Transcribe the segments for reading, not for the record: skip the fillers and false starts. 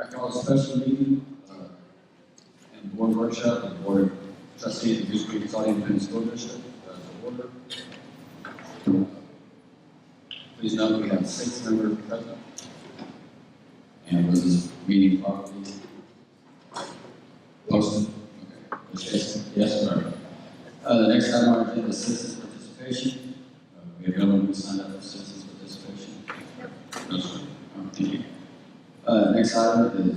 I call a special meeting and board workshop of the Board of Trustees of Goose Creek Independent School District to order. Please note we have 6 members present. And was this meeting properly posted? Okay. Yes, sir. The next item on our agenda is citizens participation. We have no one who signed up for citizens participation. No, sir. Thank you. Next item is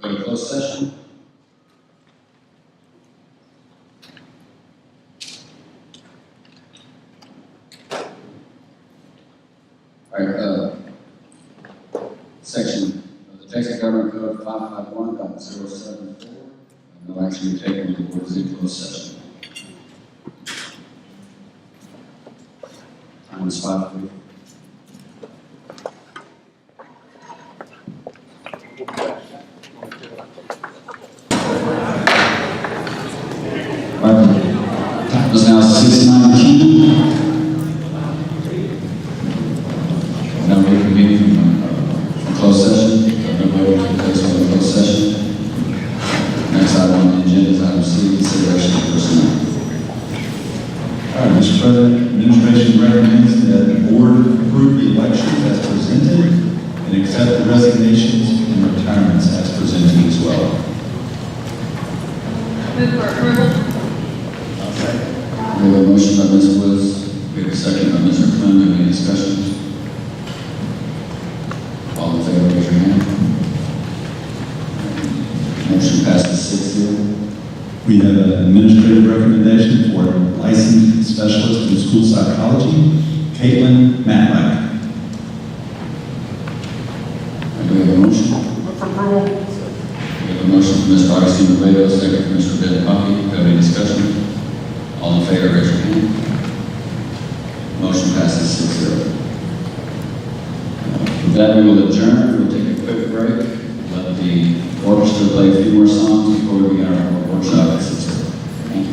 go to closed session. All right, section of the Texas Government Code 551.074. No action be taken when the board is in closed session. Time is 5:40. Time is now 6:19. Now we convene from closed session. No vote to place for the closed session. Next item on the agenda is item C, consideration of personnel. All right, Mr. President, administration recommends that the board approve the elections as presented and accept the resignations and retirements as presented as well. Move for approval. We have a motion by Ms. Woods. We have a second by Mr. Flynn. Any discussion? All in favor, raise your hand. Motion passes 6-0. We have an administrative recommendation for licensed specialist in school psychology, Caitlin Matlack. Do we have a motion? Move for approval. We have a motion from Mr. Augustine Rivera, second from Mr. Ben Poppy. Do you have any discussion? All in favor, raise your hand. Motion passes 6-0. With that, we will adjourn. We'll take a quick break. Let the orchestra play a few more songs before we begin our workshop at 6:30. Thank you.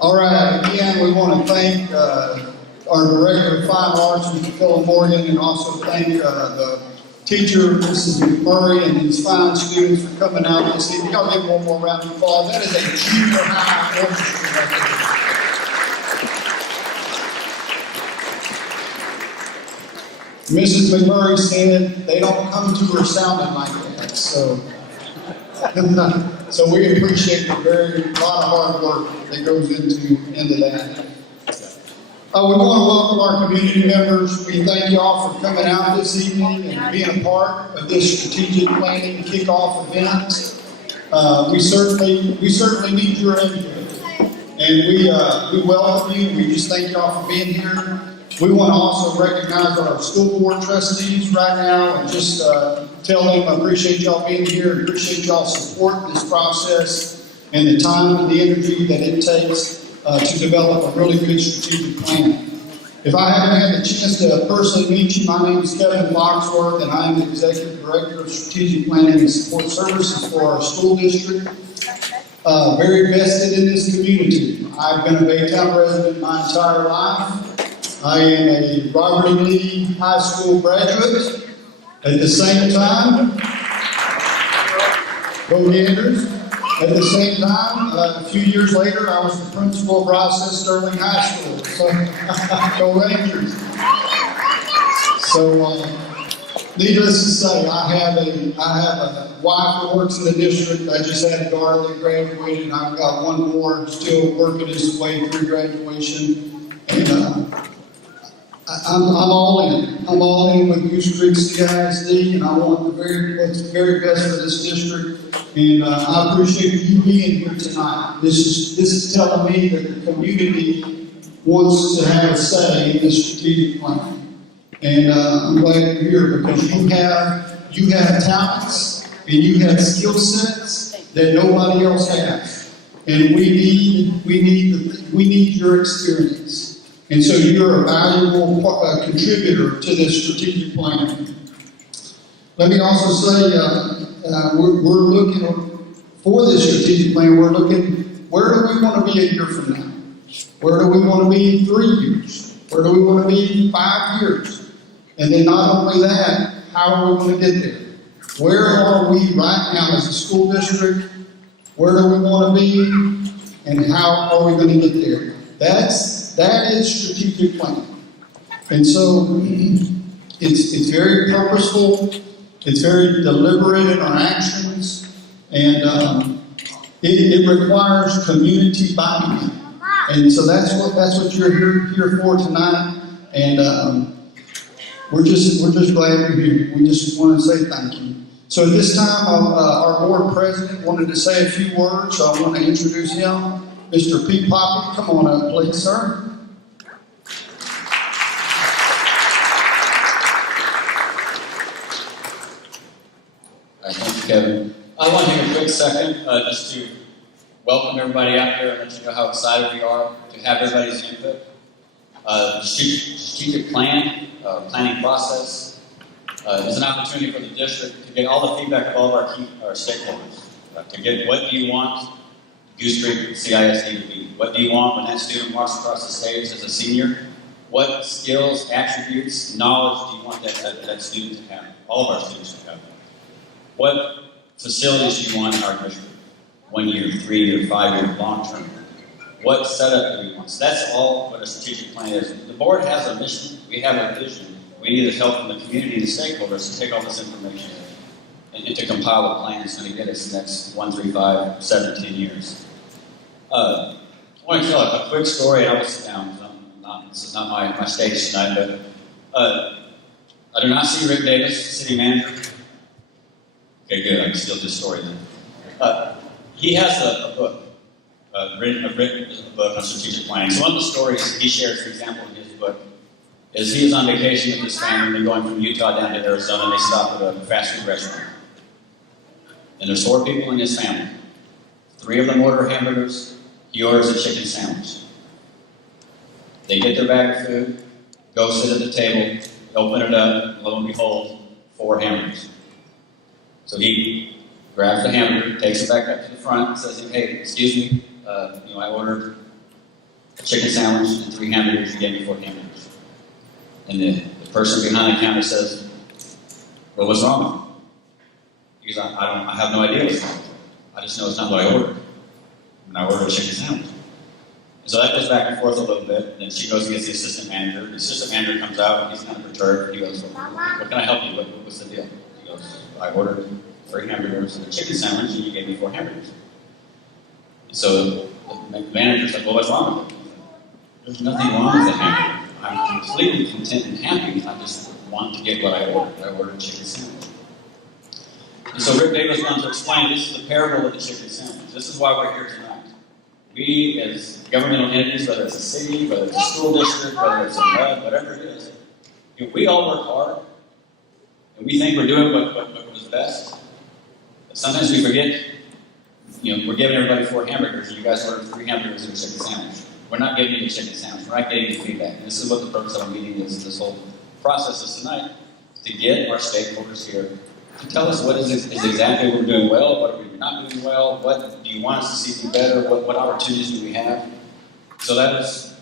All right, again, we want to thank our Director of Fine Arts, Mr. Phil Morgan, and also thank the teacher, Mrs. McMurray, and these fine students for coming out this evening. Y'all give one more round of applause. That is a junior high orchestra right there. Mrs. McMurray said they don't come to her sounding like that, so so we appreciate the lot of hard work that goes into that. We want to welcome our community members. We thank you all for coming out this evening and being a part of this strategic planning kickoff event. We certainly need your input, and we welcome you. We just thank you all for being here. We want to also recognize our school board trustees right now and just tell them I appreciate y'all being here and appreciate y'all supporting this process and the time and the energy that it takes to develop a really good strategic plan. If I haven't had the chance to personally meet you, my name is Kevin Foxworth, and I am the Executive Director of Strategic Planning and Support Services for our school district. Very vested in this community. I've been a Baytown resident my entire life. I am a Robert E. Lee High School graduate. At the same time, go Gators. At the same time, a few years later, I was the principal of Rossett Sterling High School. So, go Rangers. So, needless to say, I have a wife that works in the district. I just had a daughter that graduated, and I've got one more still working his way through graduation. And I'm all in. I'm all in with Goose Creek CISD, and I want what's very best for this district. And I appreciate you being here tonight. This is telling me that the community wants to have a say in this strategic plan. And I'm glad you're here because you have talents and you have skill sets that nobody else has. And we need your experience. And so you're a valuable contributor to this strategic plan. Let me also say, we're looking for this strategic plan. We're looking, where do we want to be a year from now? Where do we want to be in 3 years? Where do we want to be in 5 years? And then not only that, how are we going to get there? Where are we right now as a school district? Where do we want to be? And how are we going to get there? That is strategic planning. And so it's very purposeful, it's very deliberate in our actions, and it requires community buy-in. And so that's what you're here for tonight. And we're just glad you're here. We just want to say thank you. So at this time, our board president wanted to say a few words, so I want to introduce him. Mr. Pete Poppy, come on up, please, sir. Thank you, Kevin. I want to take a quick second just to welcome everybody out here and let you know how excited we are to have everybody's input. The strategic planning process is an opportunity for the district to get all the feedback of all of our stakeholders. To get what do you want Goose Creek CISD to be? What do you want when that student walks across the stage as a senior? What skills, attributes, knowledge do you want that student to have? All of our students to have. What facilities do you want in our district? 1 year, 3 year, 5 year, long term? What setup do we want? So that's all what a strategic plan is. The board has a mission. We have a vision. We need the help from the community and the stakeholders to take all this information and to compile a plan that's going to get us the next 1, 3, 5, 7, 10 years. I want to tell a quick story, and I will sit down. This is not my stage tonight, but I do not see Rick Davis, city manager. Okay, good. I can still do the story then. He has a book, written a book on strategic planning. So one of the stories he shares, for example, in his book, is he was on vacation with his family. They're going from Utah down to Arizona, and they stop at a fast food restaurant. And there's 4 people in his family. 3 of them order hamburgers. He orders a chicken sandwich. They get their bag of food, go sit at the table, open it up, lo and behold, 4 hamburgers. So he grabs the hamburger, takes it back up to the front, and says, "Hey, excuse me, I ordered a chicken sandwich and 3 hamburgers. You gave me 4 hamburgers." And the person behind the counter says, well, what's wrong with it? He goes, I have no idea what's wrong with it. I just know it's not what I ordered. And I ordered a chicken sandwich. And so that goes back and forth a little bit. And then she goes and gets the assistant manager. The assistant manager comes out and he's kind of perturbed. He goes, well, what can I help you with? What's the deal? He goes, I ordered 3 hamburgers and a chicken sandwich, and you gave me 4 hamburgers. And so the manager's like, well, what's wrong with it? There's nothing wrong with the hamburger. I'm completely content and happy. I just want to get what I ordered. I ordered a chicken sandwich. And so Rick Davis wants to explain this is the parable of the chicken sandwich. This is why we're here tonight. We, as governmental entities, whether it's a city, whether it's a school district, whether it's a HUD, whatever it is, we all work hard, and we think we're doing what was best. But sometimes we forget, we're giving everybody 4 hamburgers, and you guys ordered 3 hamburgers and a chicken sandwich. We're not giving you a chicken sandwich. We're not getting you feedback. And this is what the purpose of our meeting is, this whole process is tonight, to get our stakeholders here to tell us what is exactly what we're doing well, what are we not doing well, what do you want us to see do better, what opportunities do we have. So that is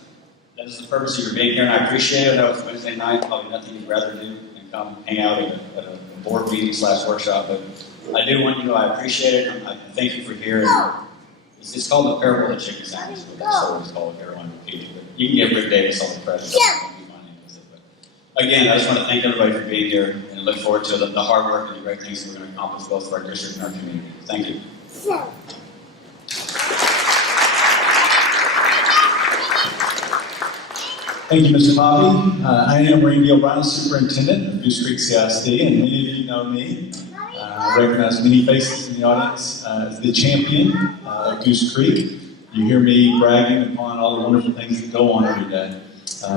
the purpose of your being here, and I appreciate it. That was Wednesday night, probably nothing you'd rather do than come hang out at a board meeting / workshop, but I do want you to know I appreciate it. I thank you for here. It's called the parable of the chicken sandwich, but that's what it's called here on repeat. But you can give Rick Davis all the credit. Again, I just want to thank everybody for being here and look forward to the hard work and the great things that we're going to accomplish both for our district and our community. Thank you. Thank you, Mr. Poppy. I am Randy O'Brien, Superintendent of Goose Creek CISD, and many of you know me. I recognize many faces in the audience as the champion of Goose Creek. You hear me bragging upon all the wonderful things that go on every day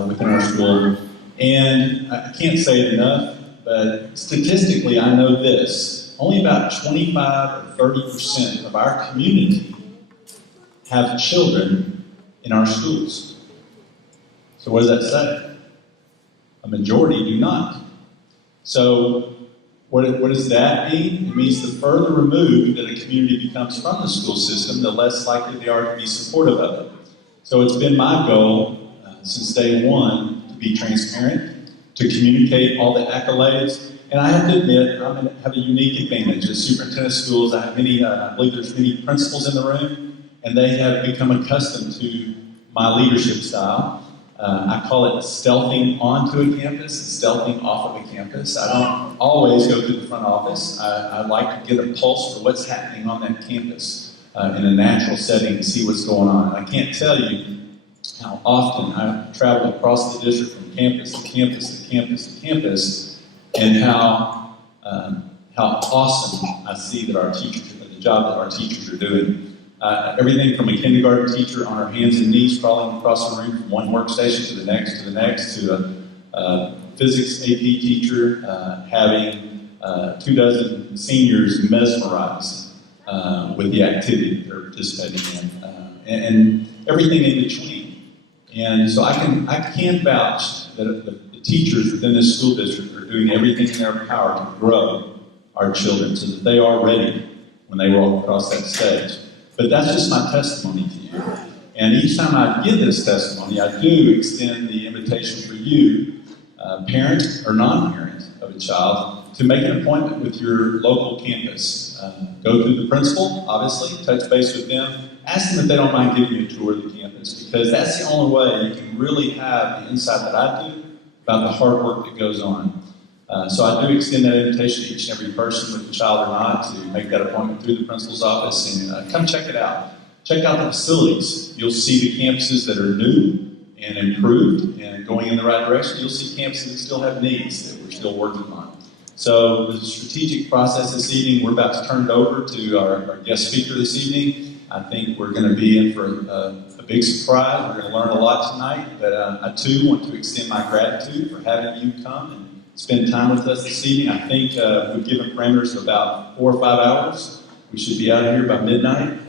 within our school. And I can't say it enough, but statistically I know this. Only about 25 or 30% of our community have children in our schools. So what does that say? A majority do not. So what does that mean? It means the further removed that a community becomes from the school system, the less likely they are to be supportive of it. So it's been my goal since day one to be transparent, to communicate all the accolades. And I have to admit, I have a unique advantage. As superintendent of schools, I have I believe there's many principals in the room, and they have become accustomed to my leadership style. I call it stealthing onto a campus and stealthing off of a campus. I don't always go to the front office. I like to get a pulse for what's happening on that campus in a natural setting and see what's going on. And I can't tell you how often I travel across the district from campus to campus to campus to campus, and how awesome I see that our teachers, the job that our teachers are doing. Everything from a kindergarten teacher on her hands and knees crawling across the room from one workstation to the next, to a physics AP teacher having 24 seniors mesmerized with the activity they're participating in, and everything in between. And so I can vouch that the teachers within this school district are doing everything in their power to grow our children so that they are ready when they walk across that stage. But that's just my testimony to you. And each time I give this testimony, I do extend the invitation for you, parent or non-parent of a child, to make an appointment with your local campus. Go through the principal, obviously, touch base with them, ask them if they don't mind giving you a tour of the campus, because that's the only way you can really have the insight that I do about the hard work that goes on. So I do extend that invitation to each and every person with a child or not to make that appointment through the principal's office and come check it out. Check out the facilities. You'll see the campuses that are new and improved and going in the right direction. You'll see campuses that still have needs that we're still working on. So the strategic process this evening, we're about to turn it over to our guest speaker this evening. I think we're going to be in for a big surprise. We're going to learn a lot tonight, but I too want to extend my gratitude for having you come and spend time with us this evening. I think we've given parameters of about 4 or 5 hours. We should be out of here by midnight.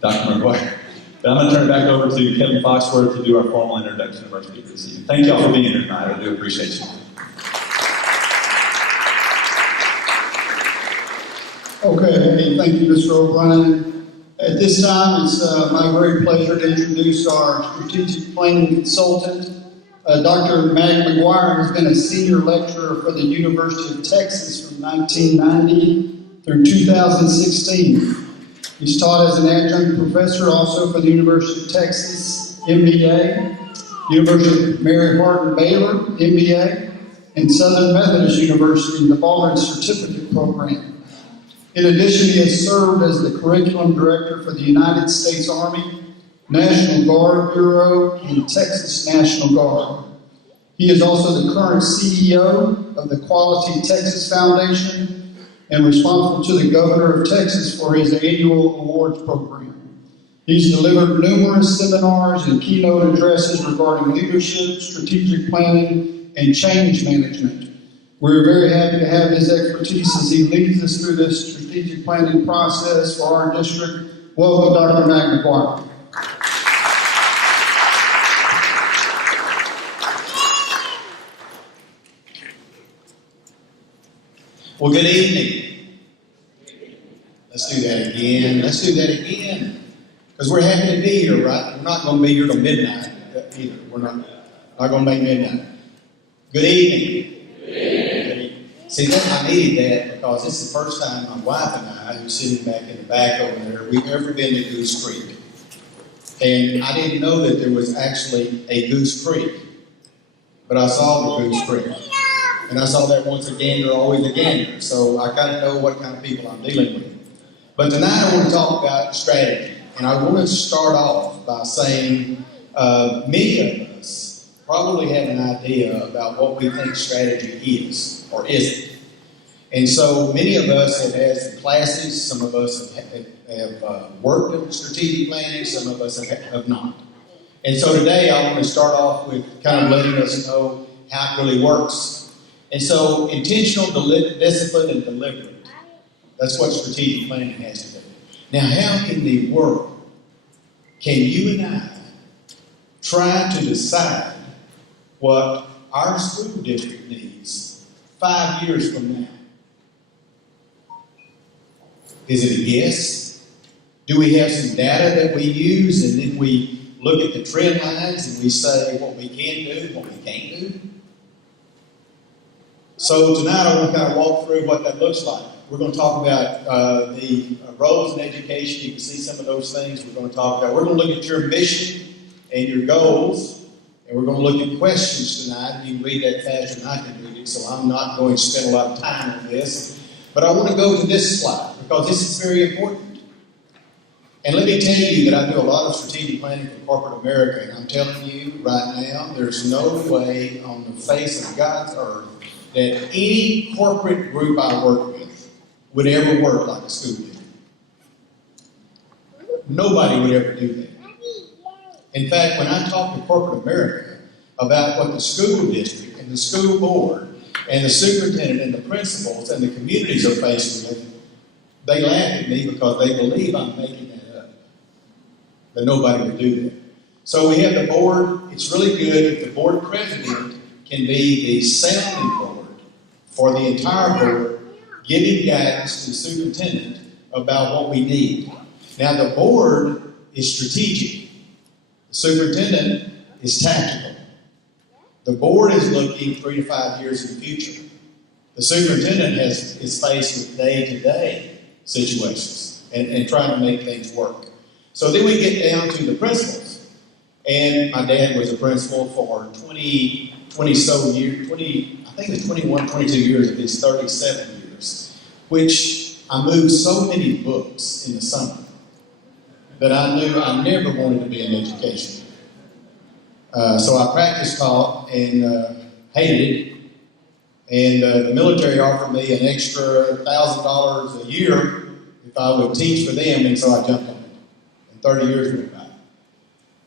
Dr. McGuire. But I'm going to turn it back over to Kevin Foxworth to do our formal introduction of our speaker this evening. Thank you all for being here tonight. I do appreciate you. Okay, thank you, Mr. O'Brien. At this time, it's my great pleasure to introduce our strategic planning consultant, Dr. Mag McGuire has been a senior lecturer for the University of Texas from 1990 through 2016. He's taught as an adjunct professor also for the University of Texas, MBA, University of Mary Hardin Baylor, MBA, and Southern Methodist University in the Baldwin Certificate Program. In addition, he has served as the curriculum director for the United States Army, National Guard Bureau, and Texas National Guard. He is also the current CEO of the Quality Texas Foundation and responsible to the Governor of Texas for his annual awards program. He's delivered numerous seminars and keynote addresses regarding leadership, strategic planning, and change management. We're very happy to have his expertise as he leads us through this strategic planning process for our district. Welcome, Dr. Mag McGuire. Well, good evening. Let's do that again. Let's do that again. Because we're happy to be here, right? We're not going to be here till midnight either. We're not going to make midnight. Good evening. Good evening. See, I needed that because this is the first time my wife and I, who's sitting back in the back over there, we've ever been to Goose Creek. And I didn't know that there was actually a Goose Creek. But I saw the Goose Creek. And I saw that once a gander, always a gander. So I kind of know what kind of people I'm dealing with. But tonight I want to talk about strategy. And I want to start off by saying many of us probably have an idea about what we think strategy is or isn't. And so many of us have had some classes. Some of us have worked in strategic planning. Some of us have not. And so today I want to start off with kind of letting us know how it really works. And so intentional, discipline, and deliberate. That's what strategic planning has to do. Now, how in the world can you and I try to decide what our school district needs 5 years from now? Is it a guess? Do we have some data that we use and then we look at the trend lines and we say what we can do, what we can't do? So tonight I want to kind of walk through what that looks like. We're going to talk about the roles in education. You can see some of those things we're going to talk about. We're going to look at your mission and your goals, and we're going to look at questions tonight. You can read that faster than I can read it, so I'm not going to spend a lot of time on this. But I want to go to this slide because this is very important. And let me tell you that I do a lot of strategic planning for corporate America, and I'm telling you right now, there's no way on the face of God's earth that any corporate group I work with would ever work like a school district. Nobody would ever do that. In fact, when I talk to corporate America about what the school district and the school board and the superintendent and the principals and the communities are faced with, they laugh at me because they believe I'm making that up. That nobody would do that. So we have the board. It's really good if the board president can be the sounding board for the entire board, giving guidance to the superintendent about what we need. Now, the board is strategic. The superintendent is tactical. The board is looking 3 to 5 years in the future. The superintendent is faced with day-to-day situations and trying to make things work. So then we get down to the principals. And my dad was a principal for 20-so years, I think it's 21, 22 years of his 37 years, which I moved so many books in the summer that I knew I never wanted to be in education. So I practiced taught and hated it. And the military offered me an extra $1,000 a year if I would teach for them, and so I jumped on it. And 30 years went by.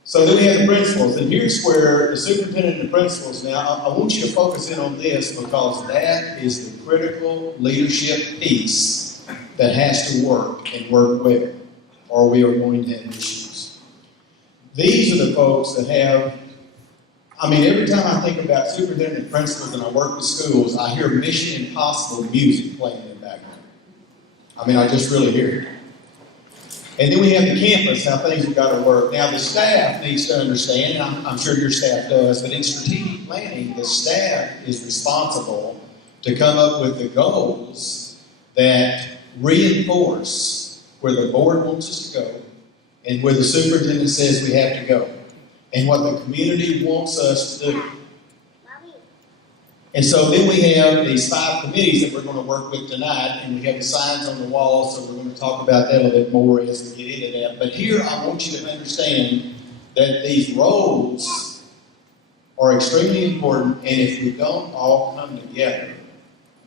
So then we have the principals, and here's where the superintendent and the principals, now I want you to focus in on this because that is the critical leadership piece that has to work and work well, or we are going to have issues. These are the folks that have, every time I think about superintendent and principals and I work with schools, I hear Mission Impossible music playing in the background. I just really hear it. And then we have the campus, how things have got to work. Now, the staff needs to understand, and I'm sure your staff does, but in strategic planning, the staff is responsible to come up with the goals that reinforce where the board wants us to go and where the superintendent says we have to go and what the community wants us to do. And so then we have these 5 committees that we're going to work with tonight, and we have the signs on the wall, so we're going to talk about that a little bit more as we get into that. But here I want you to understand that these roles are extremely important, and if we don't all come together,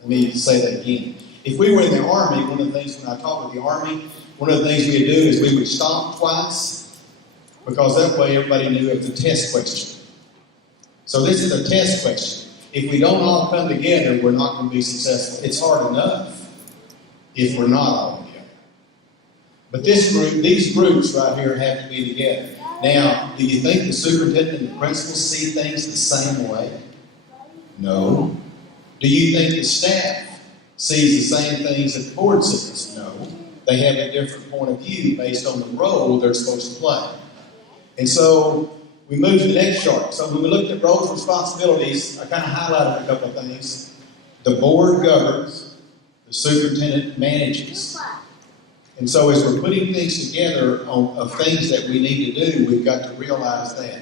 let me say that again. If we were in the Army, one of the things when I talk with the Army, one of the things we'd do is we would stomp twice, because that way everybody knew it was a test question. So this is a test question. If we don't all come together, we're not going to be successful. It's hard enough if we're not all together. But these groups right here have to be together. Now, do you think the superintendent and the principals see things the same way? No. Do you think the staff sees the same things that the board sees? No. They have a different point of view based on the role they're supposed to play. And so we move to the next chart. So when we looked at roles and responsibilities, I kind of highlighted a couple of things. The board governs, the superintendent manages. And so as we're putting things together of things that we need to do, we've got to realize that.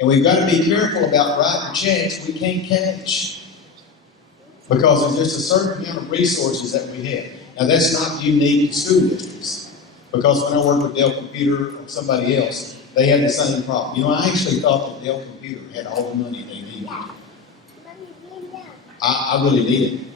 And we've got to be careful about writing checks we can't cash. Because there's just a certain amount of resources that we have. Now that's not unique to school districts. Because when I worked with Dell Computer or somebody else, they had the same problem. You know, I actually thought that Dell Computer had all the money they needed. I really did.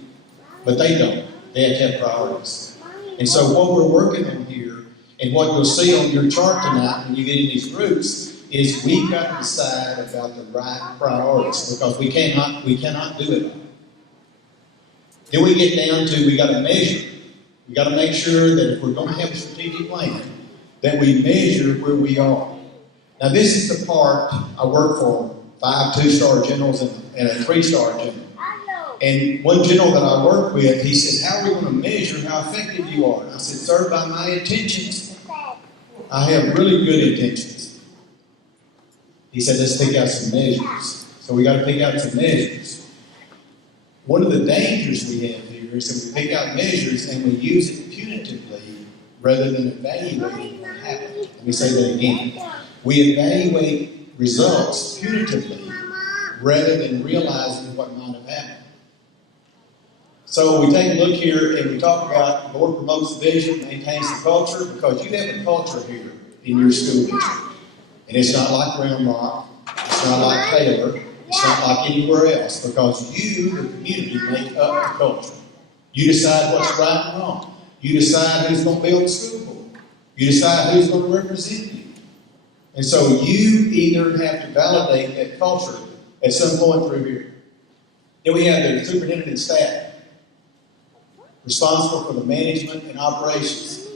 But they don't. They have to have priorities. And so what we're working on here, and what you'll see on your chart tonight when you get in these groups, is we've got to decide about the right priorities, because we cannot do it all. Then we get down to, we got to measure. We got to make sure that if we're going to have a strategic plan, that we measure where we are. Now, this is the part I work for 5 2-star generals and a 3-star general. And one general that I work with, he said, how are we going to measure how effective you are? And I said, sir, by my intentions. I have really good intentions. He said, let's pick out some measures. So we got to pick out some measures. One of the dangers we have here is that we pick out measures and we use it punitively rather than evaluating what happened. Let me say that again. We evaluate results punitively rather than realizing what might have happened. So we take a look here and we talk about the board promotes the vision, maintains the culture, because you have a culture here in your school district. And it's not like Round Rock, it's not like Taylor, it's not like anywhere else, because you, the community, make up the culture. You decide what's right and wrong. You decide who's going to be on the school board. You decide who's going to represent you. And so you either have to validate that culture at some point through here. Then we have the superintendent and staff, responsible for the management and operations.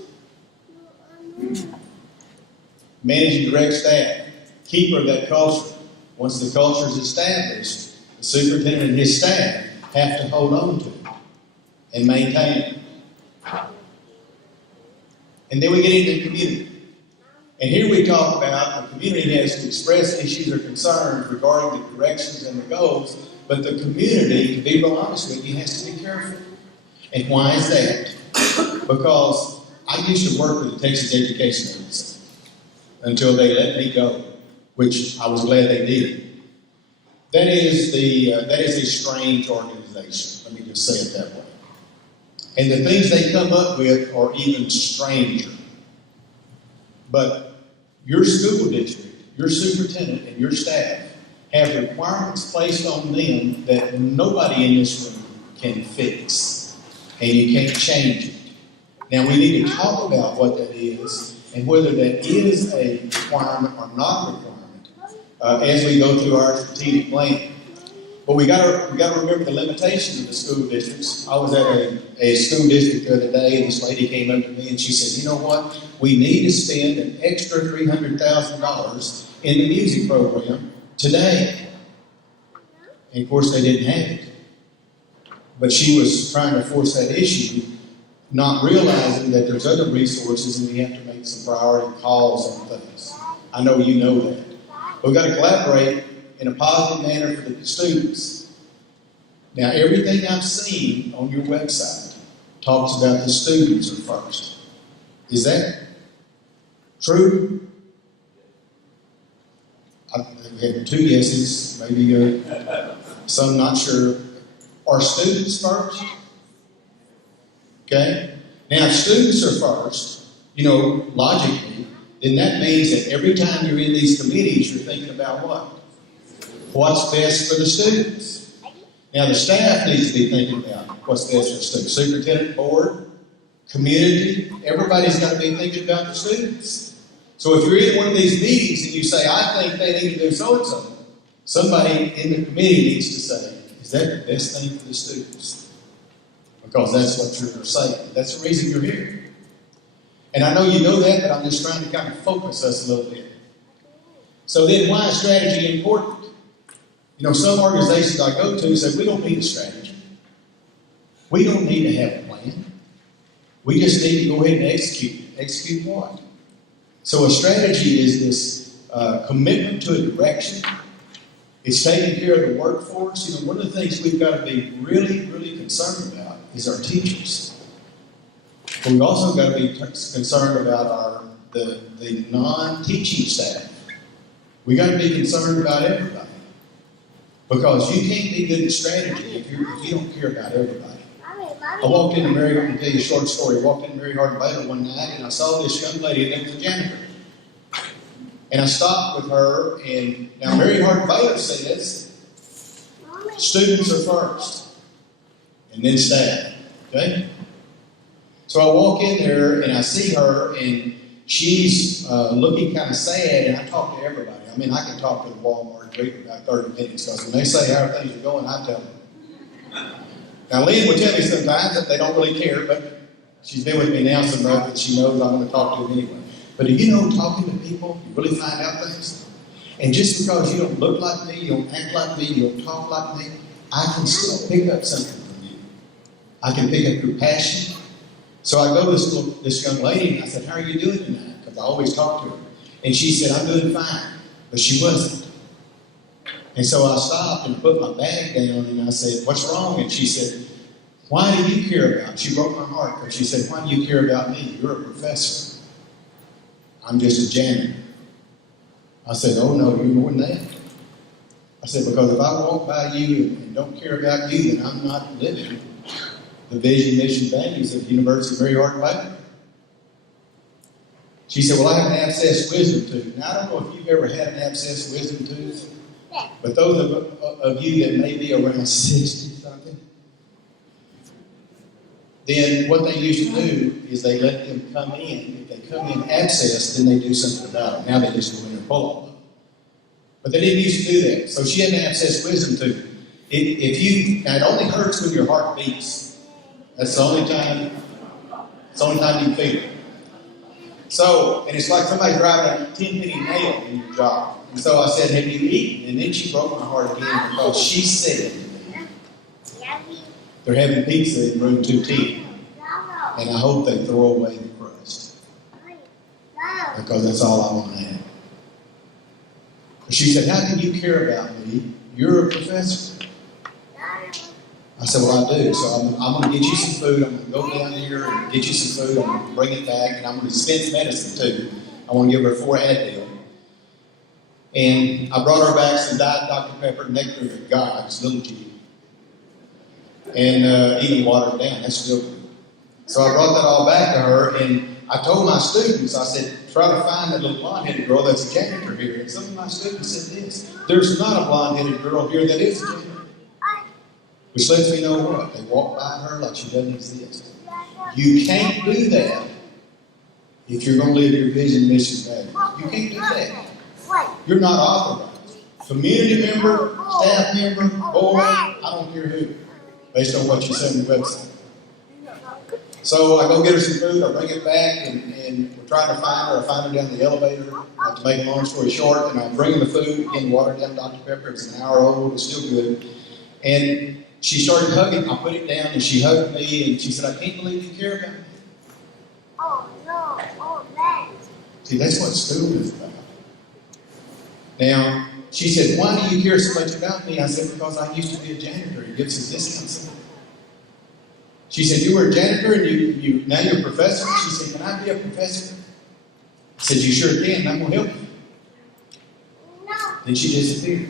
Managing direct staff, keeper of that culture. Once the culture is established, the superintendent and his staff have to hold on to it and maintain it. And then we get into the community. And here we talk about the community has to express issues or concerns regarding the directions and the goals, but the community, to be real honest with you, has to be careful. And why is that? Because I used to work with the Texas Education Agency until they let me go, which I was glad they did. That is a strange organization. Let me just say it that way. And the things they come up with are even stranger. But your school district, your superintendent, and your staff have requirements placed on them that nobody in this room can fix. And you can't change it. Now, we need to talk about what that is and whether that is a requirement or not a requirement as we go through our strategic plan. But we got to remember the limitations of the school districts. I was at a school district the other day, and this lady came up to me and she said, you know what? We need to spend an extra $300,000 in the music program today. And of course, they didn't have it. But she was trying to force that issue not realizing that there's other resources and we have to make some priority calls on things. I know you know that. We've got to collaborate in a positive manner for the students. Now, everything I've seen on your website talks about the students are first. Is that true? I've had 2 yeses, maybe some not sure. Are students first? Okay? Now, if students are first, logically, then that means that every time you're in these committees, you're thinking about what? What's best for the students? Now, the staff needs to be thinking about what's best for the students. Superintendent, board, community, everybody's got to be thinking about the students. So if you're in one of these meetings and you say, I think they need to do so-and-so, somebody in the committee needs to say, is that the best thing for the students? Because that's what you're saying. That's the reason you're here. And I know you know that, but I'm just trying to kind of focus us a little bit. So then why is strategy important? Some organizations I go to say, we don't need a strategy. We don't need to have a plan. We just need to go ahead and execute. Execute what? So a strategy is this commitment to a direction. It's taking care of the workforce. One of the things we've got to be really, really concerned about is our teachers. But we've also got to be concerned about the non-teaching staff. We've got to be concerned about everybody. Because you can't be good at strategy if you don't care about everybody. I walked into Mary, I'm going to tell you a short story. I walked into Mary Hardin Baylor one night and I saw this young lady and it was a janitor. And I stopped with her, and now Mary Hardin Baylor says students are first, and then staff. Okay? So I walk in there and I see her, and she's looking kind of sad, and I talk to everybody. I can talk to the Walmart greet for about 30 minutes, because when they say how things are going, I tell them. Now, Lynn will tell me sometimes that they don't really care, but she's been with me now so much that she knows I'm going to talk to them anyway. But talking to people, you really find out things. And just because you don't look like me, you don't act like me, you don't talk like me, I can still pick up something from you. I can pick up your passion. So I go to this young lady and I said, how are you doing tonight? Because I always talk to her. And she said, I'm doing fine. But she wasn't. And so I stopped and put my bag down and I said, what's wrong? And she said, why do you care about? She broke my heart because she said, why do you care about me? You're a professor. I'm just a janitor. I said, oh no, you're more than that. I said, because if I walk by you and don't care about you, then I'm not living the vision, mission, values of the University of Mary Hardin Baylor. She said, well, I have an abscessed wisdom tooth. Now, I don't know if you've ever had an abscessed wisdom tooth, but those of you that may be around 60-something, then what they used to do is they let them come in. If they come in abscessed, then they do something about it. Now they just go in and pull all of them. But they didn't used to do that. So she had an abscessed wisdom tooth. Now it only hurts when your heart beats. That's the only time you feel it. So, and it's like somebody driving a 10-penny nail in your jaw. And so I said, have you eaten? And then she broke my heart again because she said they're having pizza in room 210. And I hope they throw away the crust. Because that's all I want to have. She said, how can you care about me? You're a professor. I said, well, I do. So I'm going to get you some food. I'm going to go down here and get you some food. I'm going to bring it back. And I'm going to dispense medicine, too. I want to give her 4 Advil. And I brought her back some Diet Dr. Pepper, nectar of God's little G. And even watered down. That's still good. So I brought that all back to her. And I told my students, I said, try to find that little blonde-headed girl that's a janitor here. And some of my students said this. There's not a blonde-headed girl here that is a janitor. Which lets me know what? They walk by her like she doesn't exist. You can't do that if you're going to live your vision, mission, values. You can't do that. You're not authorized. Community member, staff member, board, I don't care who, based on what you say on the website. So I go get her some food, I bring it back, and we're trying to find her. I find her down the elevator. To make a long story short, and I bring her the food, again, watered down Dr. Pepper. It's an hour old, it's still good. And she started hugging. I put it down and she hugged me and she said, I can't believe you care about me. Oh, no. Oh, that. See, that's what school is about. Now, she said, why do you care so much about me? I said, because I used to be a janitor. He gives us discounts. She said, you were a janitor and now you're a professor? She said, can I be a professor? I said, you sure can, and I'm going to help you. No. Then she disappeared.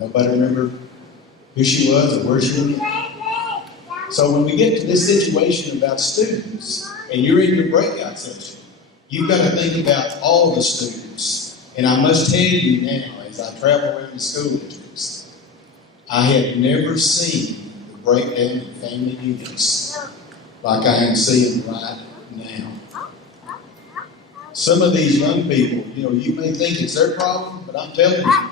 Nobody remembered who she was or where she was. So when we get to this situation about students, and you're in your breakout session, you've got to think about all the students. And I must tell you now, as I travel around the school districts, I have never seen the breakdown in family units like I am seeing right now. Some of these young people, you may think it's their problem, but I'm telling you,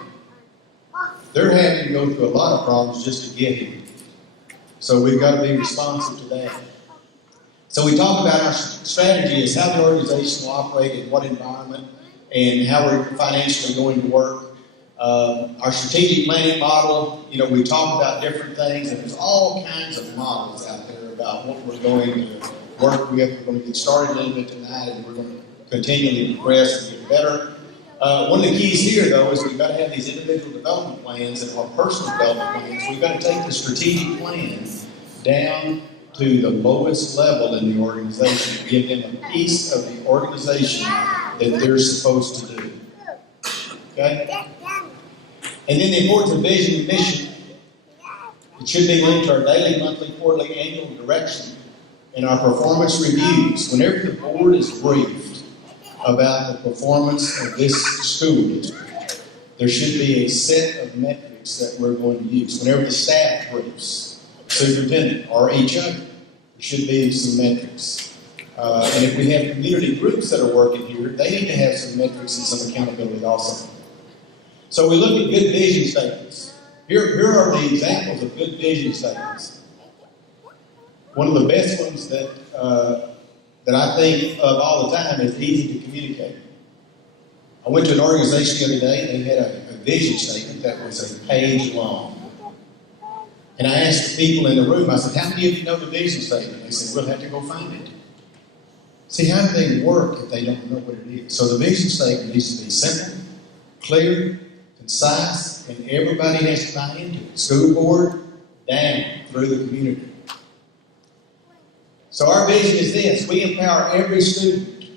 they're having to go through a lot of problems just to get here. So we've got to be responsive to that. So we talk about our strategy is how the organization will operate in what environment and how we're financially going to work. Our strategic planning model, we talk about different things, and there's all kinds of models out there about what we're going to work with. We're going to get started a little bit tonight, and we're going to continually progress and get better. One of the keys here, though, is we've got to have these individual development plans and our personal development plans. We've got to take the strategic plan down to the lowest level in the organization, give them a piece of the organization that they're supposed to do. Okay? And then the importance of vision and mission. It should be linked to our daily, monthly, quarterly, annual direction and our performance reviews. Whenever the board is briefed about the performance of this school district, there should be a set of metrics that we're going to use. Whenever the staff briefs, superintendent, or each other, there should be some metrics. And if we have community groups that are working here, they need to have some metrics and some accountability also. So we look at good vision statements. Here are the examples of good vision statements. One of the best ones that I think of all the time is easy to communicate. I went to an organization the other day, and they had a vision statement that was a page long. And I asked the people in the room, I said, how many of you know the vision statement? They said, we'll have to go find it. See, how do they work if they don't know what it is? So the vision statement needs to be simple, clear, concise, and everybody has to buy into it. School board, down through the community. So our vision is this: we empower every student.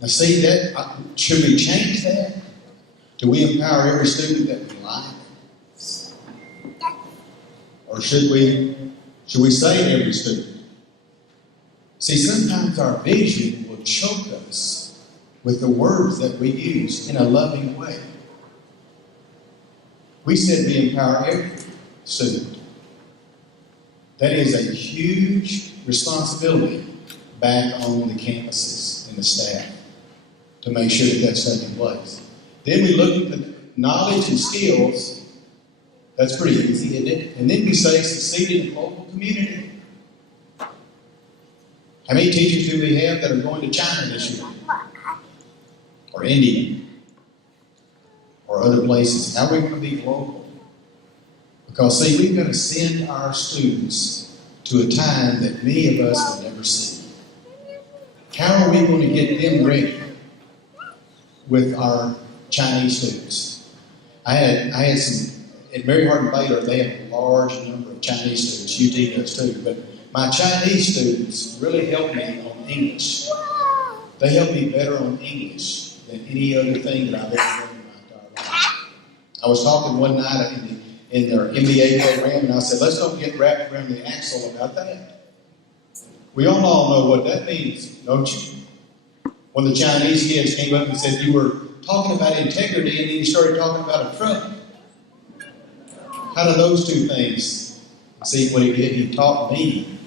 Now see that, should we change that? Do we empower every student that we like? Or should we say every student? See, sometimes our vision will choke us with the words that we use in a loving way. We said we empower every student. That is a huge responsibility back on the campuses and the staff to make sure that that's taking place. Then we look at the knowledge and skills. That's pretty easy, isn't it? And then we say succeed in the local community. How many teachers do we have that are going to China this year? Or India? Or other places? How are we going to be local? Because, see, we've got to send our students to a time that many of us will never see. How are we going to get them ready with our Chinese students? I had some, at Mary Hardin Baylor, they have a large number of Chinese students. UT does too. But my Chinese students really helped me on English. They helped me better on English than any other thing that I've ever done in my entire life. I was talking one night in their MBA program, and I said, let's don't get wrapped around the axle about that. We all know what that means, don't you? When the Chinese kids came up and said, you were talking about integrity, and then you started talking about a truck. How do those two things? See, what he did, he taught me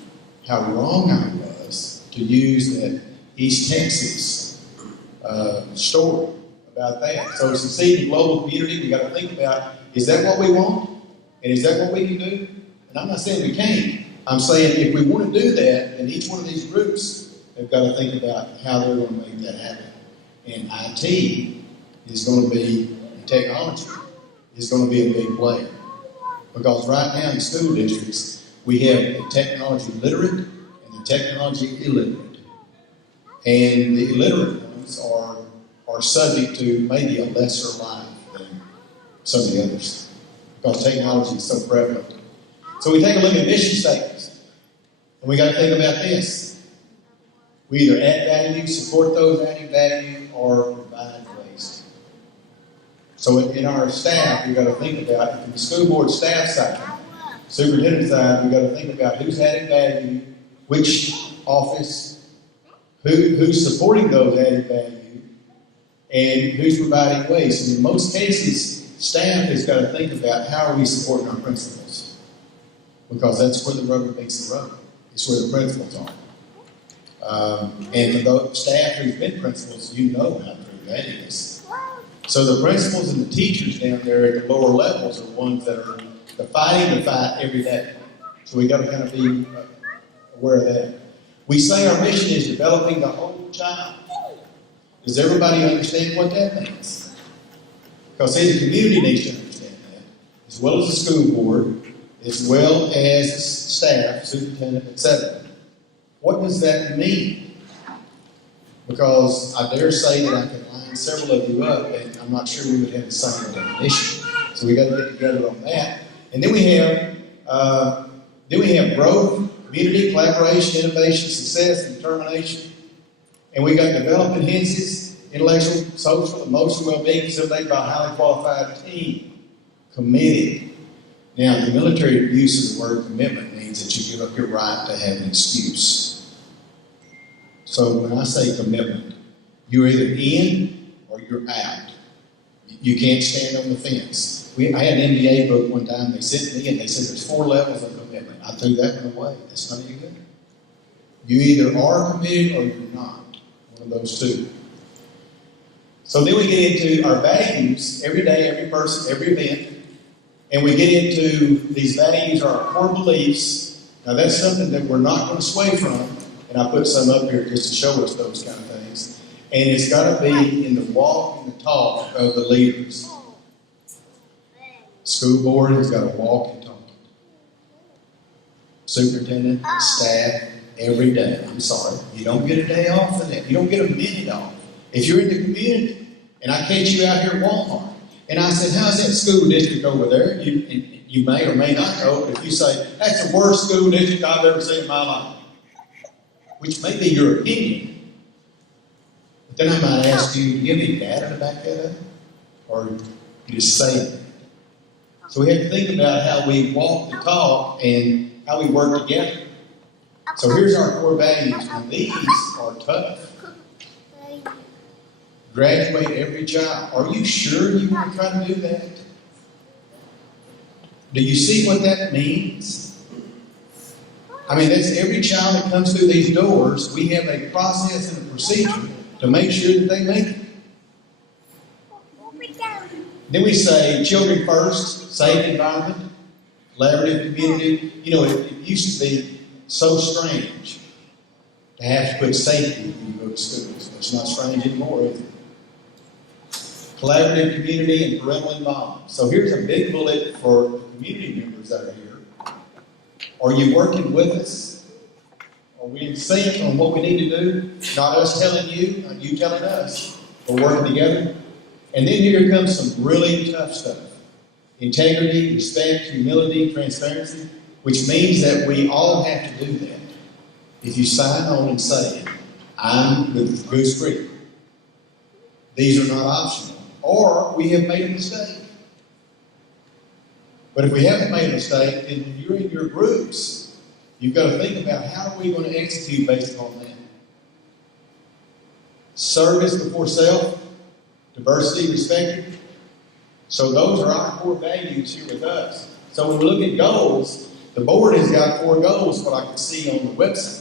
how wrong I was to use that East Texas story about that. So to succeed in global community, we got to think about, is that what we want? And is that what we can do? And I'm not saying we can't. I'm saying if we want to do that, then each one of these groups have got to think about how they're going to make that happen. And IT is going to be, and technology is going to be a big player. Because right now in school districts, we have the technology literate and the technology illiterate. And the illiterate ones are subject to maybe a lesser life than some of the others, because technology is so prevalent. So we take a look at mission statements, and we got to think about this. We either add value, support those adding value, or provide waste. So in our staff, we've got to think about, from the school board staff side, superintendent side, we've got to think about who's adding value, which office, who's supporting those added value, and who's providing waste. And in most cases, staff has got to think about how are we supporting our principals, because that's where the rubber meets the road. It's where the principals are. And for those staff who've been principals, you know how true that is. So the principals and the teachers down there at the lower levels are ones that are fighting the fight every day. So we got to kind of be aware of that. We say our mission is developing the whole child. Does everybody understand what that means? Because see, the community needs to understand that, as well as the school board, as well as the staff, superintendent, etc. What does that mean? Because I dare say that I can line several of you up, and I'm not sure we would have the same definition. So we got to get together on that. And then we have growth, community, collaboration, innovation, success, and determination. And we got develop enhances intellectual, social, emotional well-being facilitated by a highly qualified team, committed. Now, the military use of the word commitment means that you give up your right to have an excuse. So when I say commitment, you're either in or you're out. You can't stand on the fence. I had an MBA book one time, they sent me and they said there's 4 levels of commitment. I threw that one away. That's not any good. You either are committed or you're not. One of those two. So then we get into our values every day, every person, every event. And we get into these values are our core beliefs. Now that's something that we're not going to sway from. And I put some up here just to show us those kind of things. And it's got to be in the walk and the talk of the leaders. School board has got to walk and talk. Superintendent, staff, every day. I'm sorry. You don't get a day off for that. You don't get a minute off. If you're in the community and I catch you out here at Walmart and I said, how's that school district over there? You may or may not know, but if you say, that's the worst school district I've ever seen in my life, which may be your opinion, but then I might ask you, do you have any data to back that up? Or you just say it. So we have to think about how we walk the talk and how we work together. So here's our core values, and these are tough. Graduate every child. Are you sure you want to try to do that? Do you see what that means? I mean, that's every child that comes through these doors. We have a process and a procedure to make sure that they make it. Then we say children first, safe environment, collaborative community. You know, it used to be so strange to have to put safety when you go to schools. It's not strange anymore, is it? Collaborative community and parental involvement. So here's a big bullet for the community members that are here. Are you working with us? Are we in sync on what we need to do? Not us telling you, not you telling us. We're working together. And then here comes some really tough stuff. Integrity, respect, humility, transparency, which means that we all have to do that. If you sign on and say, I'm with Goose Creek, these are not optional. Or we have made a mistake. But if we haven't made a mistake, then when you're in your groups, you've got to think about how are we going to execute based upon that. Service before self, diversity respected. So those are our core values here with us. So when we look at goals, the board has got 4 goals, what I can see on the website.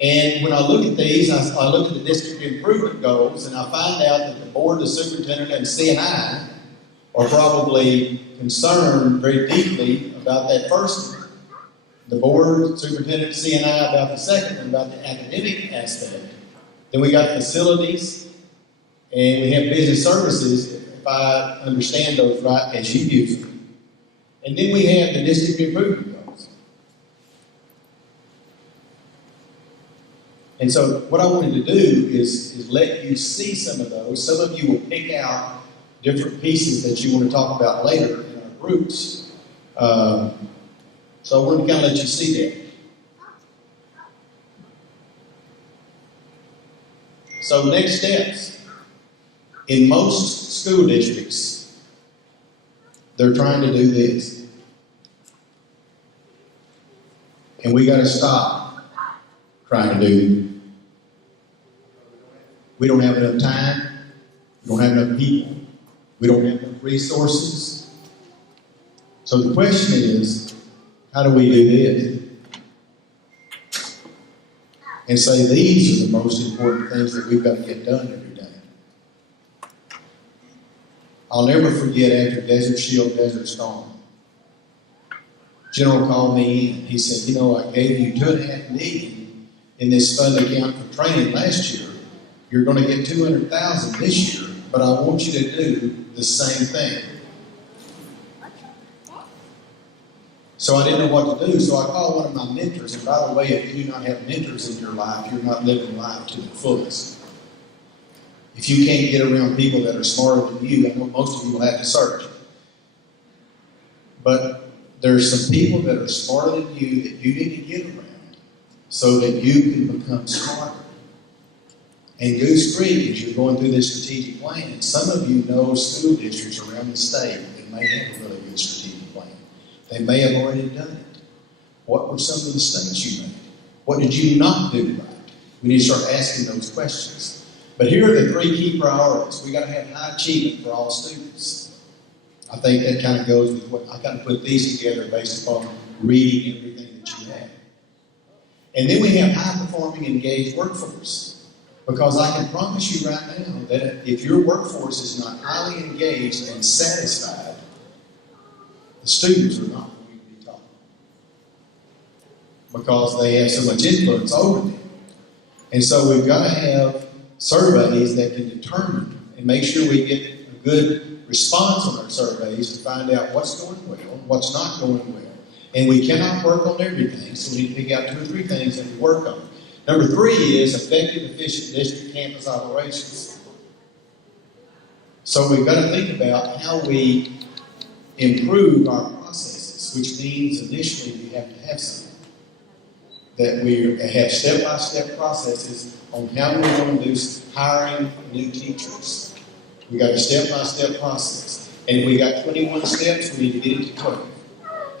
And when I look at these, I look at the district improvement goals, and I find out that the board, the superintendent, and CNI are probably concerned very deeply about that first one. The board, superintendent, CNI about the second one, about the academic aspect. Then we got facilities, and we have business services, if I understand those right as you use them. And then we have the district improvement goals. And so what I wanted to do is let you see some of those. Some of you will pick out different pieces that you want to talk about later in our groups. So I wanted to kind of let you see that. So next steps. In most school districts, they're trying to do this. And we got to stop trying to do. We don't have enough time. We don't have enough people. We don't have enough resources. So the question is, how do we do this? And say these are the most important things that we've got to get done every day. I'll never forget after Desert Shield, Desert Storm. General called me in. He said, you know, I gave you $2.5 million in this fund account for training last year. You're going to get $200,000 this year, but I want you to do the same thing. So I didn't know what to do, so I called one of my mentors. And by the way, if you do not have mentors in your life, you're not living life to the fullest. If you can't get around people that are smarter than you, I know most of you will have to search. But there's some people that are smarter than you that you need to get around so that you can become smarter. And Goose Creek, as you're going through this strategic plan, some of you know school districts around the state that may have a really good strategic plan. They may have already done it. What were some of the mistakes you made? What did you not do right? We need to start asking those questions. But here are the 3 key priorities. We got to have high achievement for all students. I think that kind of goes with what I kind of put these together based upon reading everything that you have. And then we have high performing, engaged workforce. Because I can promise you right now that if your workforce is not highly engaged and satisfied, the students are not going to be taught. Because they have so much influence over them. And so we've got to have surveys that can determine and make sure we get a good response on our surveys to find out what's going well and what's not going well. And we cannot work on everything, so we need to pick out 2 or 3 things that we work on. Number 3 is effective, efficient district campus operations. So we've got to think about how we improve our processes, which means initially we have to have something. That we have step-by-step processes on how we're going to do hiring new teachers. We got a step-by-step process. And if we got 21 steps, we need to get it to 12.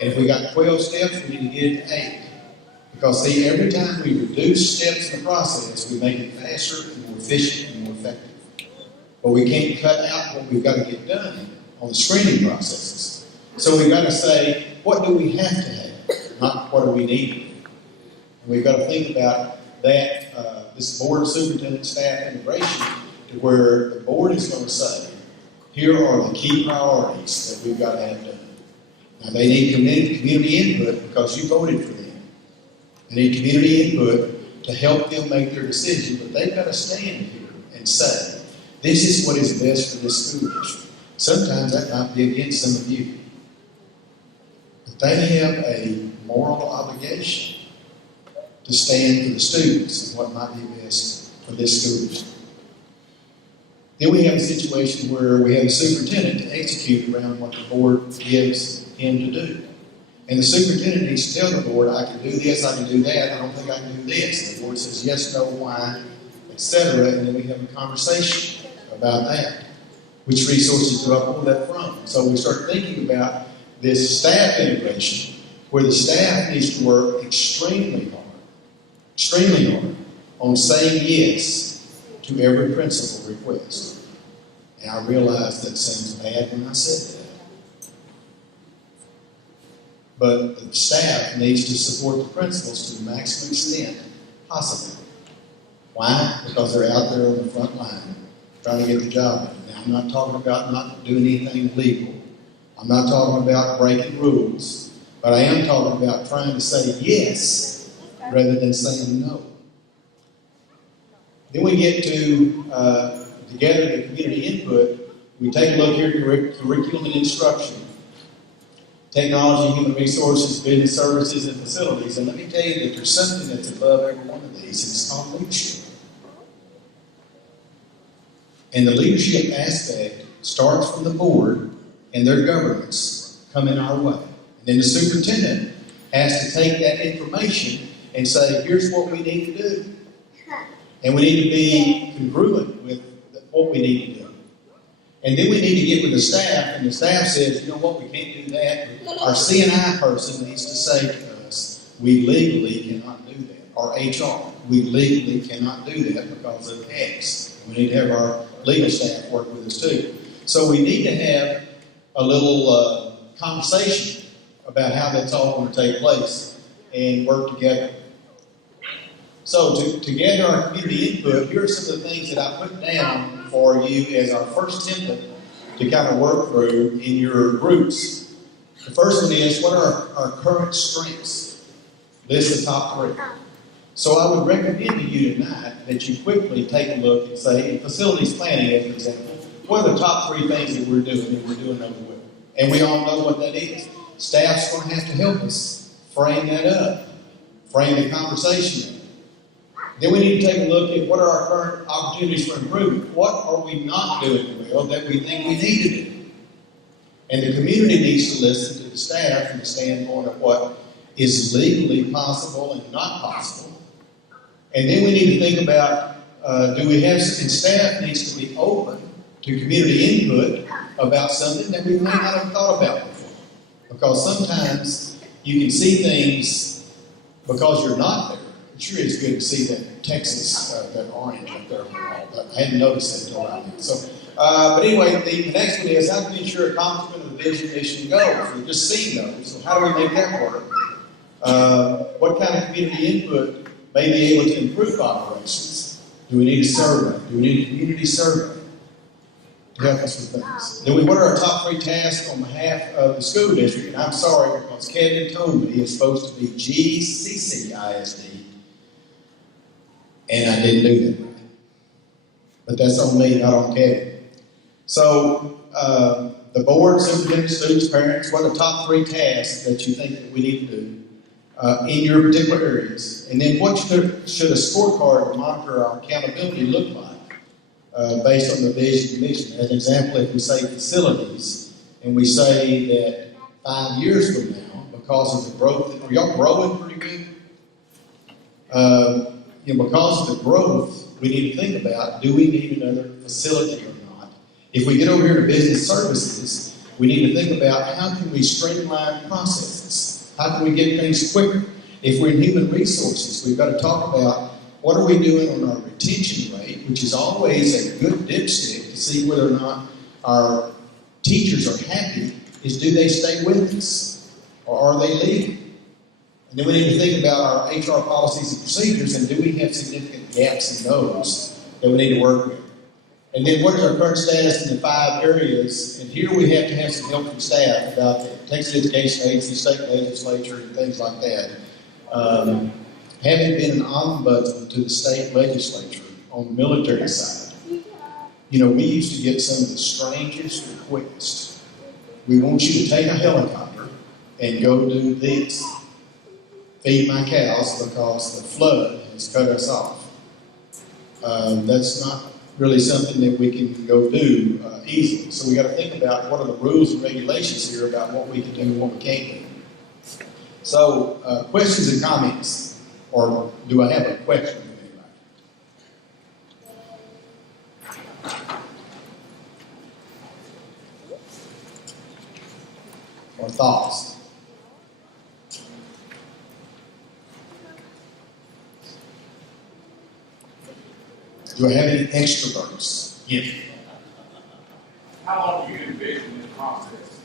And if we got 12 steps, we need to get it to 8. Because see, every time we reduce steps in the process, we make it faster and more efficient and more effective. But we can't cut out what we've got to get done on the screening processes. So we've got to say, what do we have to have, not what do we need to do. And we've got to think about that, this board of superintendent staff integration, to where the board is going to say, here are the key priorities that we've got to have done. Now they need community input because you voted for them. They need community input to help them make their decision, but they've got to stand here and say, this is what is best for this school district. Sometimes that might be against some of you. But they have a moral obligation to stand for the students and what might be best for this school district. Then we have a situation where we have the superintendent to execute around what the board gives him to do. And the superintendent needs to tell the board, I can do this, I can do that, I don't think I can do this. And the board says yes, no, why, etc. And then we have a conversation about that. Which resources do I pull that from? So we start thinking about this staff integration, where the staff needs to work extremely hard on saying yes to every principal request. And I realize that sounds bad when I said that. But the staff needs to support the principals to the maximum extent possible. Why? Because they're out there on the front line trying to get the job done. Now, I'm not talking about not doing anything illegal. I'm not talking about breaking rules. But I am talking about trying to say yes rather than saying no. Then we get to gather the community input. We take a look here at curriculum and instruction. technology, human resources, business services, and facilities. And let me tell you that there's something that's above every one of these, and it's called leadership. And the leadership aspect starts from the board and their governance coming our way. And then the superintendent has to take that information and say, here's what we need to do. And we need to be congruent with what we need to do. And then we need to get with the staff, and the staff says, you know what, we can't do that. Our C&I person needs to say to us, we legally cannot do that. Our HR, we legally cannot do that because of X. We need to have our legal staff work with us too. So we need to have a little conversation about how that's all going to take place and work together. So to gather our community input, here are some of the things that I put down for you as our first template to kind of work through in your groups. The first one is, what are our current strengths? List the top 3. So I would recommend to you tonight that you quickly take a look and say, in facilities planning, as an example, what are the top 3 things that we're doing over with? And we all know what that is. Staff's going to have to help us frame that up, frame the conversation. Then we need to take a look at what are our current opportunities for improvement. What are we not doing well that we think we need to do? And the community needs to listen to the staff from the standpoint of what is legally possible and not possible. And then we need to think about, do we have, and staff needs to be open to community input about something that we may not have thought about before. Because sometimes you can see things because you're not there. It sure is good to see that Texas, that orange up there. I hadn't noticed that until right now. So, but anyway, the next one is, how can we ensure accomplishment of the vision, mission, goals? We've just seen those. So how do we make that work? What kind of community input may be able to improve operations? Do we need a survey? Do we need a community survey to help us with things? Then what are our top 3 tasks on behalf of the school district? And I'm sorry, because Kevin told me it's supposed to be GCCISD, and I didn't do that right. But that's on me, not on Kevin. So the board, superintendent, students, parents, what are the top 3 tasks that you think that we need to do in your particular areas? And then what should a scorecard to monitor our accountability look like based on the vision and mission? As an example, if we say facilities, and we say that 5 years from now, because of the growth, are y'all growing pretty good? Because of the growth, we need to think about, do we need another facility or not? If we get over here to business services, we need to think about, how can we streamline processes? How can we get things quicker? If we're in human resources, we've got to talk about, what are we doing on our retention rate, which is always a good dipstick to see whether or not our teachers are happy, is do they stay with us or are they leaving? And then we need to think about our HR policies and procedures, and do we have significant gaps in those that we need to work with? And then what is our current status in the 5 areas? And here we have to have some help from staff about the Texas Education Agency, state legislature, and things like that. Having been an ombudsman to the state legislature on the military side, we used to get some of the strangest requests. We want you to take a helicopter and go do this. Feed my cows because the flood has cut us off. That's not really something that we can go do easily. So we got to think about what are the rules and regulations here about what we can do and what we can't do. So questions and comments, or do I have a question for anybody? Or thoughts? Do I have any extroverts? Yes. How long do you envision this process?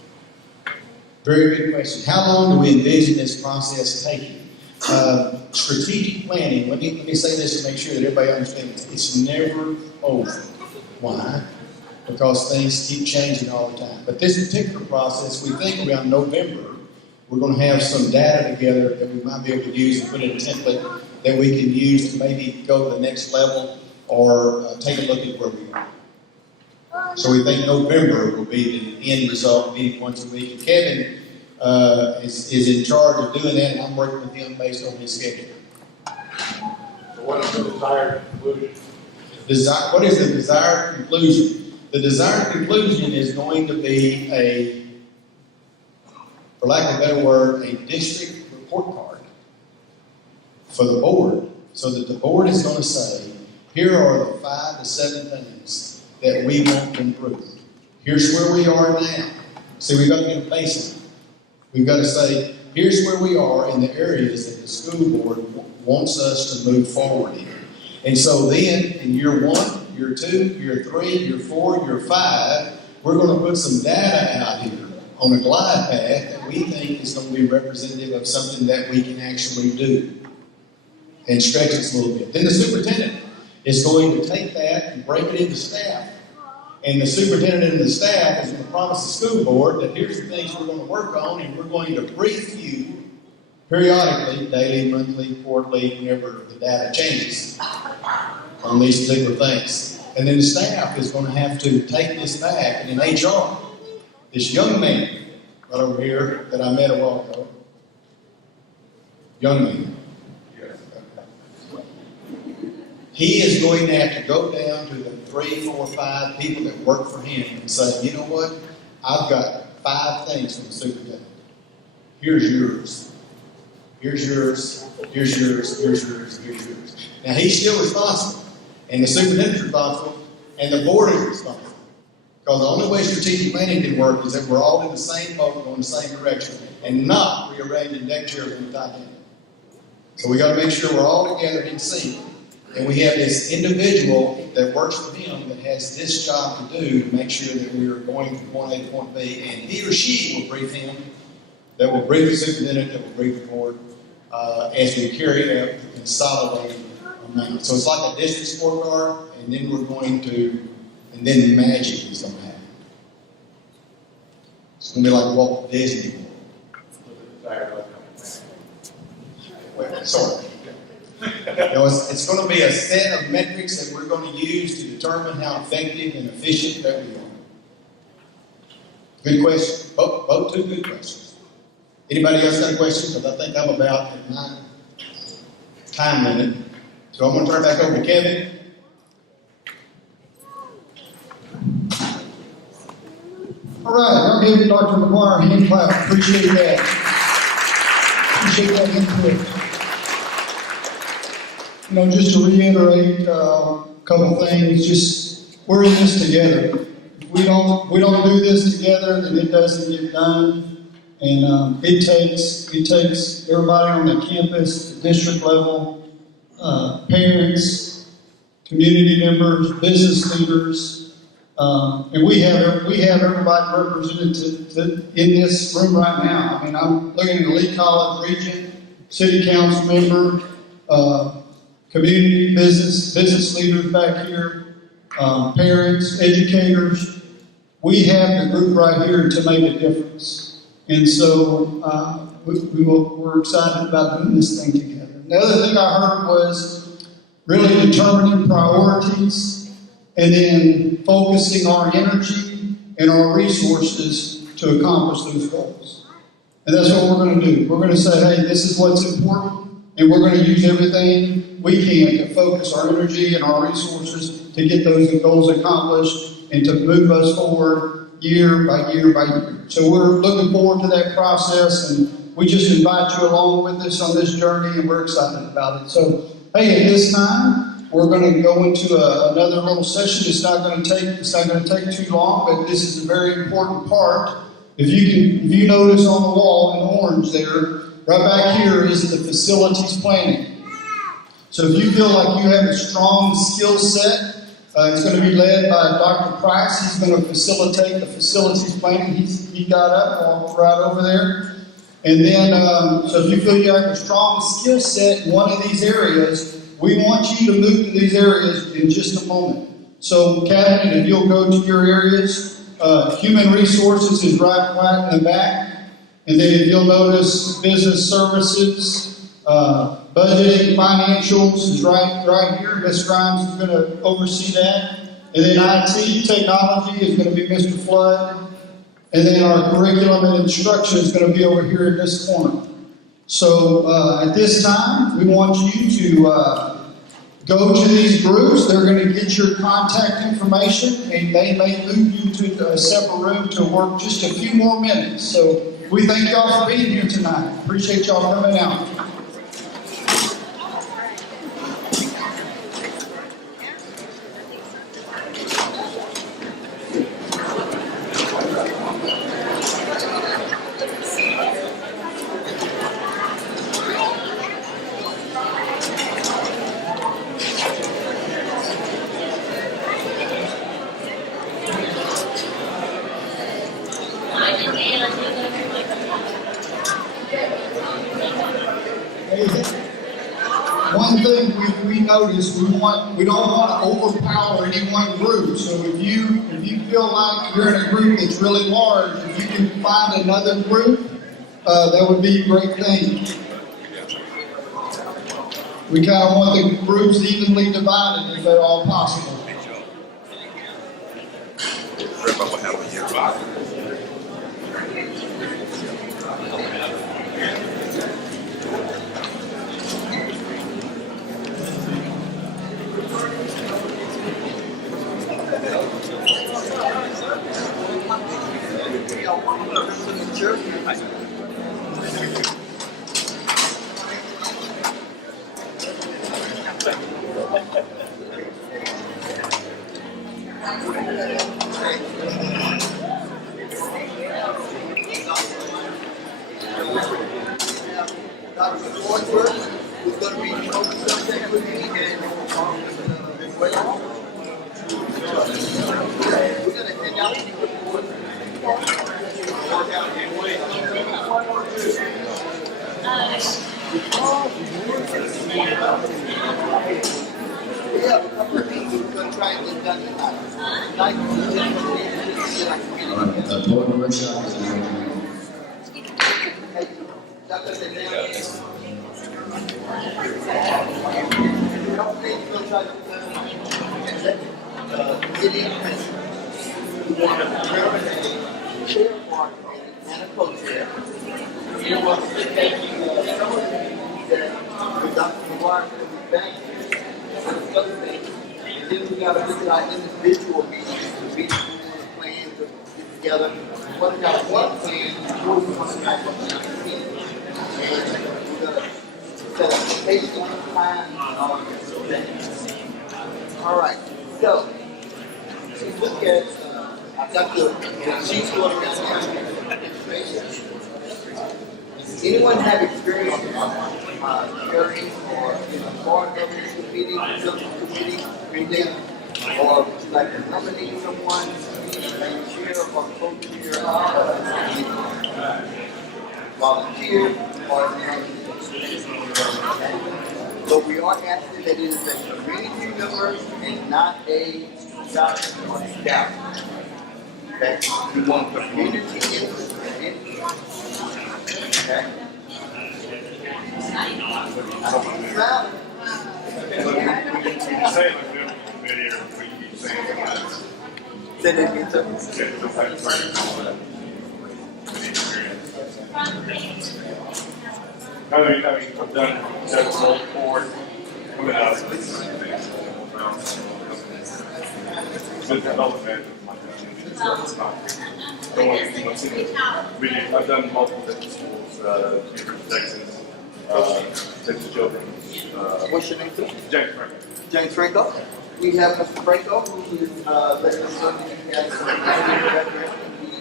Very good question. How long do we envision this process taking? Strategic planning, let me say this to make sure that everybody understands. It's never over. Why? Because things keep changing all the time. But this particular process, we think around November, we're going to have some data together that we might be able to use and put in a template that we can use to maybe go to the next level or take a look at where we are. So we think November will be the end result, meeting once a week. And Kevin is in charge of doing that, and I'm working with him based on his schedule. So what is the desired conclusion? What is the desired conclusion? The desired conclusion is going to be for lack of a better word, a district report card for the board, so that the board is going to say, here are the 5 to 7 things that we want to improve. Here's where we are now. See, we've got to get a baseline. We've got to say, here's where we are in the areas that the school board wants us to move forward in. And so then, in year 1, year 2, year 3, year 4, year 5, we're going to put some data out here on a glide path that we think is going to be representative of something that we can actually do and stretch it a little bit. Then the superintendent is going to take that and break it into staff. And the superintendent and the staff is going to promise the school board that here's the things we're going to work on, and we're going to brief you periodically, daily, monthly, quarterly, whenever the data changes on these particular things. And then the staff is going to have to take this back, and in HR, this young man right over here that I met a while ago, young man, he is going to have to go down to the 3, 4, 5 people that work for him and say, you know what? I've got 5 things from the superintendent. Here's yours. Here's yours. Here's yours. Here's yours. Here's yours. Now he's still responsible, and the superintendent's responsible, and the board is responsible. Because the only way strategic planning can work is that we're all in the same boat, going the same direction, and not rearranging deck chairs in the Titanic. So we got to make sure we're all together in sync. And we have this individual that works for him that has this job to do to make sure that we are going from point A to point B, and he or she will brief him, that will brief the superintendent, that will brief the board as we carry out the consolidated amount. So it's like a district scorecard, and then we're going to, and then magic is going to happen. It's going to be like Walt Disney World. Well, sort of. It's going to be a set of metrics that we're going to use to determine how effective and efficient that we are. Good question. Both 2 good questions. Anybody else got a question? Because I think I'm about at my time limit. So I'm going to turn it back over to Kevin. All right, I'll give Dr. McGuire a hand clap. Appreciate that. Appreciate that input. You know, just to reiterate a couple things, just we're in this together. If we don't do this together, then it doesn't get done. And it takes everybody on the campus, the district level, parents, community members, business leaders, and we have everybody represented in this room right now. I mean, I'm looking at the Lee College region, city council member, community, business leaders back here, parents, educators. We have the group right here to make a difference. And so we're excited about doing this thing together. The other thing I heard was really determining priorities and then focusing our energy and our resources to accomplish those goals. And that's what we're going to do. We're going to say, hey, this is what's important, and we're going to use everything we can to focus our energy and our resources to get those goals accomplished and to move us forward year by year by year. So we're looking forward to that process, and we just invite you along with us on this journey, and we're excited about it. So, hey, at this time, we're going to go into another little session. It's not going to take too long, but this is a very important part. If you notice on the wall in orange there, right back here is the facilities planning. So if you feel like you have a strong skill set, it's going to be led by Dr. Price. He's going to facilitate the facilities planning. He got up, walked right over there. And then, so if you feel you have a strong skill set in one of these areas, we want you to move to these areas in just a moment. So, Captain, if you'll go to your areas, human resources is right in the back. And then if you'll notice business services, budgeting, financials is right here. Ms. Grimes is going to oversee that. And then IT, technology is going to be Mr. Flood. And then our curriculum and instruction is going to be over here in this corner. So at this time, we want you to go to these groups. They're going to get your contact information, and they may move you to a separate room to work just a few more minutes. So we thank y'all for being here tonight. Appreciate y'all coming out. One thing we noticed, we don't want to overpower any one group. So if you feel like you're in a group that's really large, if you can find another group, that would be a great thing. We kind of want the groups evenly divided if at all possible. The board workshop is in Then we got to look at our individual meetings, the meetings we plan to get together. What we got one plan, what we want to back up on our team. And we're going to set a patient time and all of that. All right, so look at, I've got the sheets going around information. Anyone have experience chairing or board governance meeting, committee, anything, or like nominating someone, chair or co-chair, volunteer, or so we are asking that it is a community member and not a doctor or staff. Okay, we want community interest. Okay. Say like member committee or we keep saying that. Say that again, sir. Yeah, some type of training. I mean, I've done both board, coming out of this development. I've done multiple different schools, Texas, Texas children. What's your name, sir? James Frank. James Franco. We have Mr. Franco, who is letting us know that he has some background.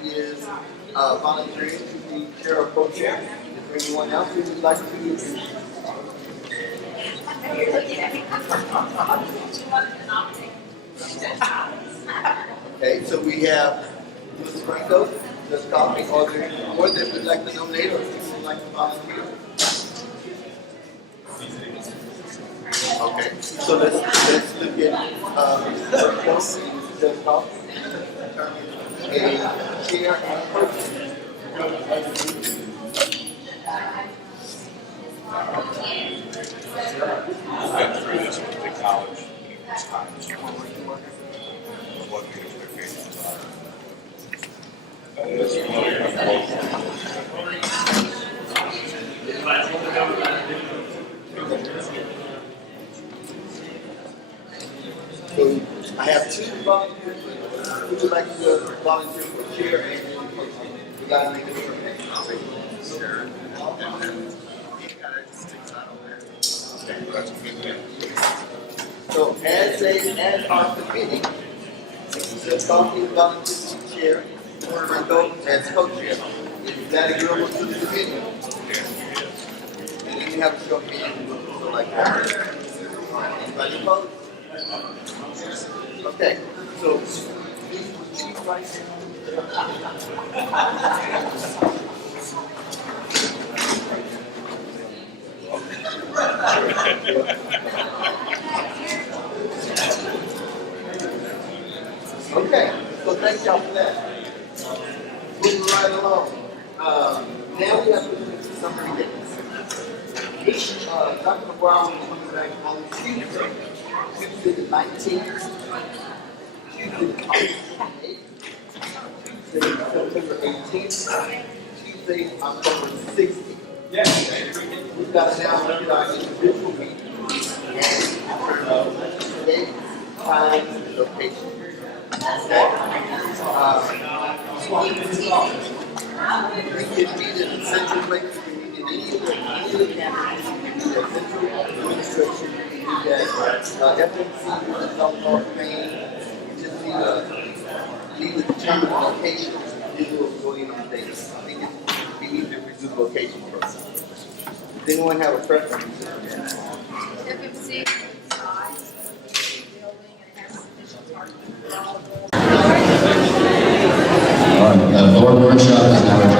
He is volunteering to be chair or co-chair. Is there anyone else who would like to use? Okay, so we have Mr. Franco, Ms. Coffee, or there any more that would like to nominate or would like to volunteer? Okay, so let's look at Ms. Coffee, a chair and person. I've been through this with the college. What the expectations are. So I have two volunteers. Would you like to volunteer for chair and co-chair? We gotta make a determination. So as our committee, the volunteer for chair, and go as co-chair. Is that agreeable to the committee? And then we have a short meeting, so like that. Anybody opposed? Okay, so chief right Okay, so thank y'all for that. Moving right along. Now we have to do summary dates. Dr. Brown will come back on Tuesday, Tuesday the 19th, Tuesday the 28th, Tuesday September 18th, Tuesday October 16th. We've got to now look at our individual meetings and date, time, and location. We can meet in the central place, we can meet in any of the campuses, we can meet at central administration, we can meet at FMC, which is South North Main. We just need to determine the location, then we'll go in on dates. I think we need to resume location first. Does anyone have a preference? FMC size, building, and has sufficient parking for all. All right, board workshop is now adjourned.